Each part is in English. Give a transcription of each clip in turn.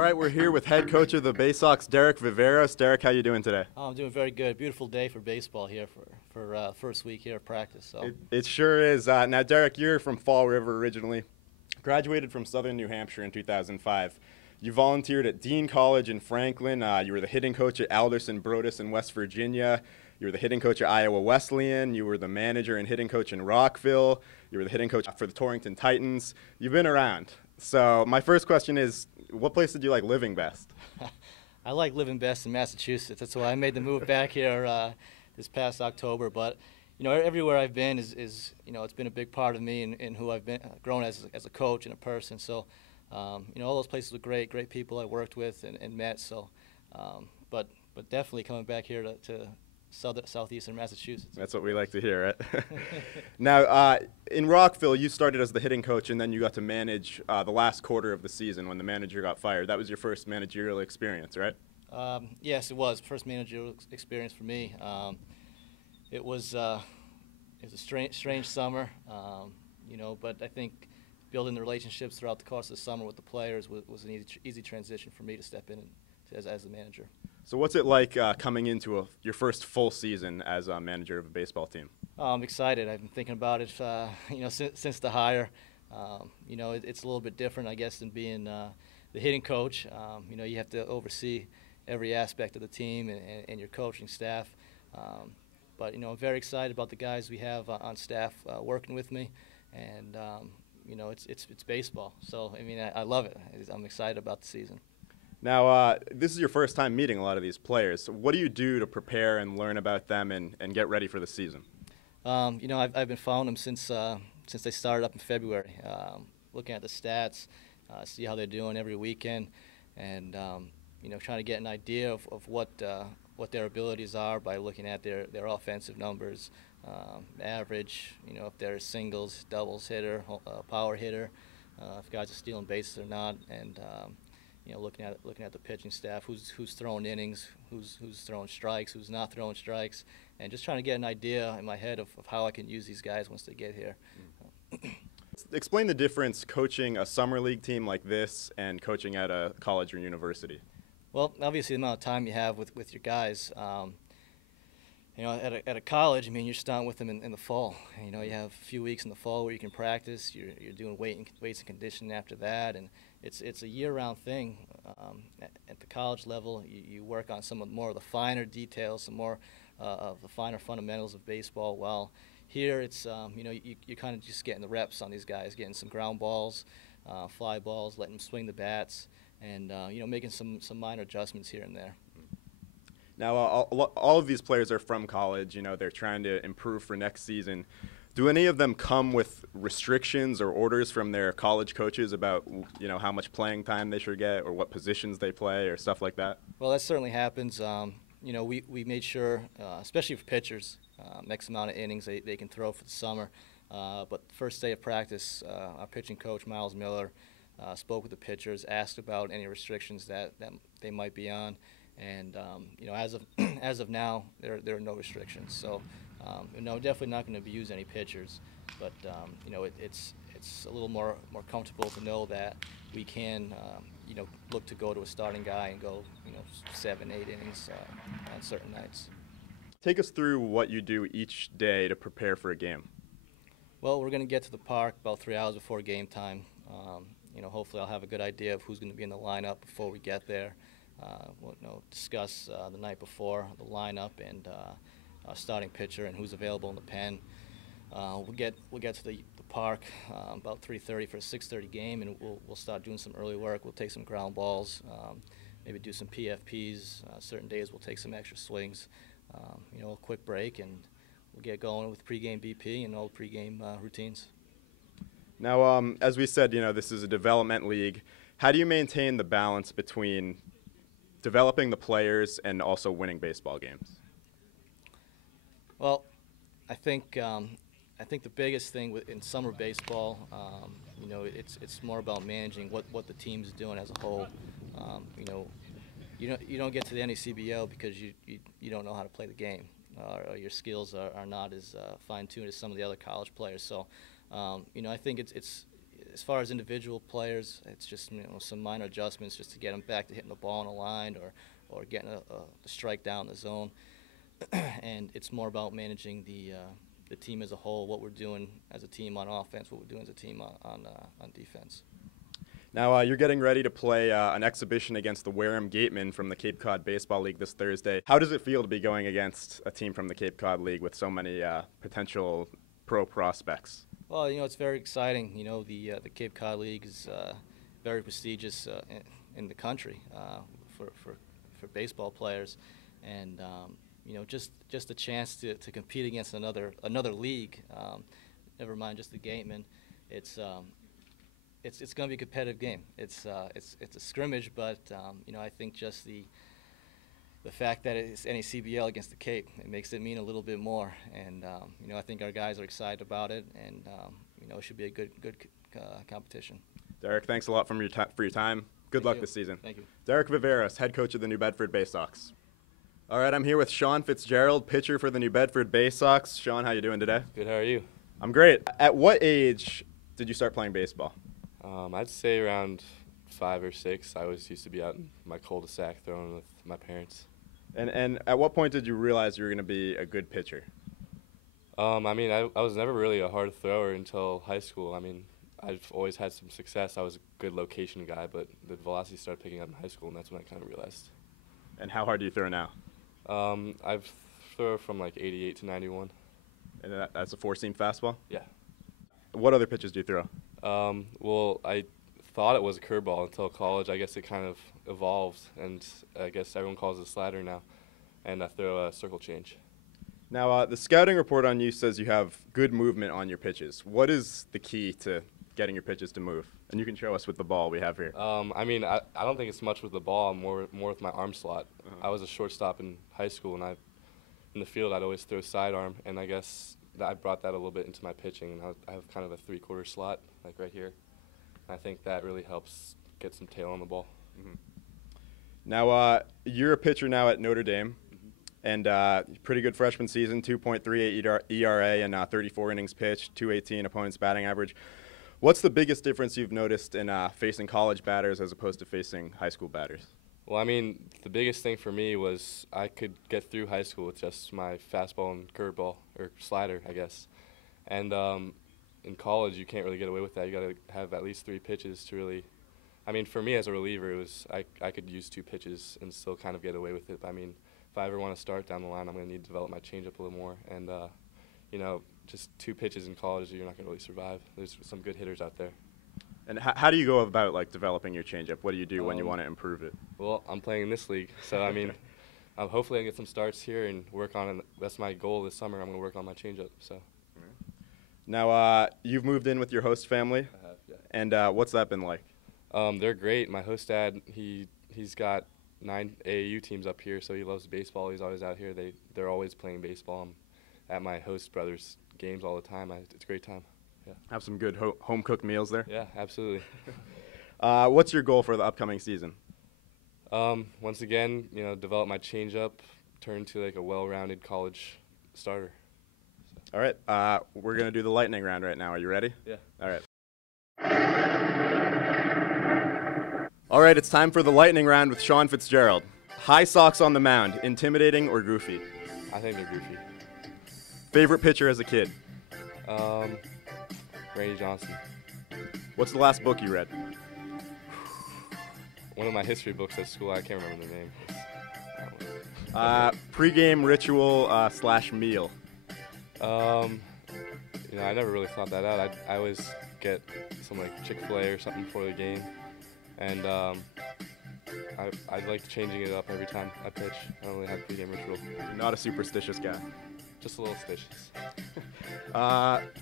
All right, we're here with head coach of the Bay Sox, Derek Viveros. Derek, how you doing today? Oh, I'm doing very good. Beautiful day for baseball here for first week here of practice. So It sure is. Now, Derek, you're from Fall River originally. Graduated from Southern New Hampshire in 2005. You volunteered at Dean College in Franklin. You were the hitting coach at Alderson Broadus in West Virginia. You were the hitting coach at Iowa Wesleyan. You were the manager and hitting coach in Rockville. You were the hitting coach for the Torrington Titans. You've been around. So my first question is, what place did you like living best? I like living best in Massachusetts. That's why I made the move back here this past October. But everywhere I've been is it's been a big part of me and who I've been grown as a coach and a person. So all those places were great people I worked with and met. So but definitely coming back here to southeastern Massachusetts. That's what we like to hear, right? Now, in Rockville, you started as the hitting coach, and then you got to manage the last quarter of the season when the manager got fired. That was your first managerial experience, right? Yes, it was. First managerial experience for me. It was a strange summer, but I think building the relationships throughout the course of the summer with the players was an easy transition for me to step in as the manager. So what's it like coming into your first full season as a manager of a baseball team? Oh, I'm excited. I've been thinking about it, since the hire. It's a little bit different, I guess, than being the hitting coach. You have to oversee every aspect of the team and your coaching staff. But I'm very excited about the guys we have on staff working with me, and it's baseball. So I love it. I'm excited about the season. Now, this is your first time meeting a lot of these players. So what do you do to prepare and learn about them and get ready for the season? I've been following them since they started up in February, looking at the stats, see how they're doing every weekend, and trying to get an idea of what their abilities are by looking at their offensive numbers, average, if they're singles, doubles hitter, power hitter, if guys are stealing bases or not, and looking at the pitching staff, who's throwing innings, who's throwing strikes, who's not throwing strikes, and just trying to get an idea in my head of how I can use these guys once they get here. Explain the difference coaching a summer league team like this and coaching at a college or university. Well, obviously the amount of time you have with your guys. At a college, you're starting with them in the fall. You have a few weeks in the fall where you can practice. You're doing weights and conditioning after that, and it's a year-round thing. At the college level, you work on more of the finer details, some more of the finer fundamentals of baseball. While here, it's you kind of just getting the reps on these guys, getting some ground balls, fly balls, letting them swing the bats, and making some minor adjustments here and there. Now, all of these players are from college. They're trying to improve for next season. Do any of them come with restrictions or orders from their college coaches about, how much playing time they should get or what positions they play or stuff like that? Well, that certainly happens. We made sure, especially for pitchers, X amount of innings they can throw for the summer. But the first day of practice, our pitching coach, Miles Miller, spoke with the pitchers, asked about any restrictions that they might be on. And as of now, there are no restrictions. So, definitely not going to abuse any pitchers. But it's a little more comfortable to know that we can look to go to a starting guy and go 7, 8 innings on certain nights. Take us through what you do each day to prepare for a game. Well, we're going to get to the park about 3 hours before game time. Hopefully I'll have a good idea of who's going to be in the lineup before we get there. We'll discuss the night before the lineup and our starting pitcher and who's available in the pen. We'll get to the park about 3:30 for a 6:30 game, and we'll start doing some early work. We'll take some ground balls, maybe do some PFPs. Certain days we'll take some extra swings. A quick break, and we'll get going with pregame BP and all pregame routines. Now, as we said, this is a development league. How do you maintain the balance between developing the players and also winning baseball games? Well, I think the biggest thing in summer baseball, it's more about managing what the team's doing as a whole. You don't get to the NACBO because you don't know how to play the game, or your skills are not as fine-tuned as some of the other college players. So, I think it's as far as individual players, it's just some minor adjustments just to get them back to hitting the ball on the line or getting a strike down the zone. And it's more about managing the team as a whole, what we're doing as a team on offense, what we're doing as a team on defense. Now, you're getting ready to play an exhibition against the Wareham Gatemen from the Cape Cod Baseball League this Thursday. How does it feel to be going against a team from the Cape Cod League with so many potential pro prospects? Well, it's very exciting. The Cape Cod League is very prestigious in the country for baseball players, and just a chance to compete against another league. Never mind just the Gatemen. It's going to be a competitive game. It's a scrimmage, but I think just the fact that it's NACBL against the Cape, it makes it mean a little bit more. And I think our guys are excited about it, and it should be a good competition. Derek, thanks a lot for your time. Good luck this season. Thank you. Derek Viveros, head coach of the New Bedford Bay Sox. All right, I'm here with Sean Fitzgerald, pitcher for the New Bedford Bay Sox. Sean, how you doing today? Good, how are you? I'm great. At what age did you start playing baseball? I'd say around 5 or 6. I always used to be out in my cul-de-sac throwing with my parents. And at what point did you realize you were going to be a good pitcher? I was never really a hard thrower until high school. I've always had some success. I was a good location guy, but the velocity started picking up in high school, and that's when I kind of realized. And how hard do you throw now? I've thrown from like 88 to 91. And that's a four-seam fastball? Yeah. What other pitches do you throw? Well, I thought it was a curveball until college. I guess it kind of evolved, and I guess everyone calls it a slider now. And I throw a circle change. Now, the scouting report on you says you have good movement on your pitches. What is the key to getting your pitches to move? And you can show us with the ball we have here. I don't think it's much with the ball, more with my arm slot. I was a shortstop in high school, and in the field I'd always throw sidearm, and I guess I brought that a little bit into my pitching, and I have kind of a 3/4 slot, like right here. And I think that really helps get some tail on the ball. Mm-hmm. Now, you're a pitcher now at Notre Dame, and pretty good freshman season, 2.38 ERA and 34 innings pitched, 218 opponent's batting average. What's the biggest difference you've noticed in facing college batters as opposed to facing high school batters? Well, the biggest thing for me was I could get through high school with just my fastball and curveball, or slider, I guess. And in college, you can't really get away with that. You got to have at least 3 pitches to really. For me as a reliever, it was I could use 2 pitches and still kind of get away with it. If I ever want to start down the line, I'm going to need to develop my changeup a little more. And just 2 pitches in college, you're not going to really survive. There's some good hitters out there. And how do you go about developing your changeup? What do you do when you want to improve it? Well, I'm playing in this league, so hopefully I get some starts here and work on it. That's my goal this summer. I'm going to work on my changeup. So. Now, you've moved in with your host family. I have, yeah. And what's that been like? They're great. My host dad, he's got 9 AAU teams up here, so he loves baseball. He's always out here. They're always playing baseball. I'm at my host brother's games all the time. It's a great time. Yeah. Have some good home-cooked meals there? Yeah, absolutely. What's your goal for the upcoming season? Once again, develop my changeup, turn to a well-rounded college starter. So. All right, we're going to do the lightning round right now. Are you ready? Yeah. All right. All right, it's time for the lightning round with Sean Fitzgerald. High socks on the mound, intimidating or goofy? I think they're goofy. Favorite pitcher as a kid? Randy Johnson. What's the last book you read? One of my history books at school. I can't remember the name. Pre-game ritual / meal. I never really thought that out. I always get some Chick-fil-A or something before the game, and I like changing it up every time I pitch. I don't really have a pre-game ritual. You're not a superstitious guy. Just a little stitious.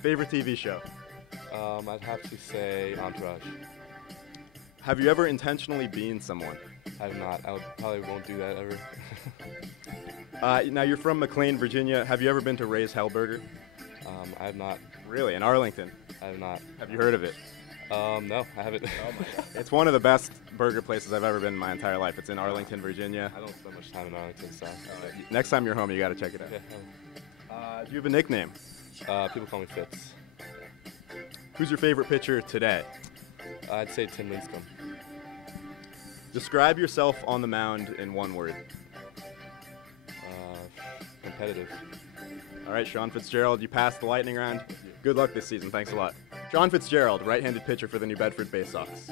Favorite TV show? I'd have to say Entourage. Have you ever intentionally beaned someone? I have not. I probably won't do that ever. Now, you're from McLean, Virginia. Have you ever been to Ray's Hellburger? I have not. Really? In Arlington? I have not. Have you heard of it? No, I haven't. Oh my God. It's one of the best burger places I've ever been in my entire life. It's in Arlington, Virginia. I don't spend much time in Arlington, so. Next time you're home, you got to check it out. Yeah. Do you have a nickname? People call me Fitz. Who's your favorite pitcher today? I'd say Tim Lincecum. Describe yourself on the mound in one word. Competitive. All right, Sean Fitzgerald, you passed the lightning round. Good luck this season. Thanks a lot. Sean Fitzgerald, right-handed pitcher for the New Bedford Bay Sox.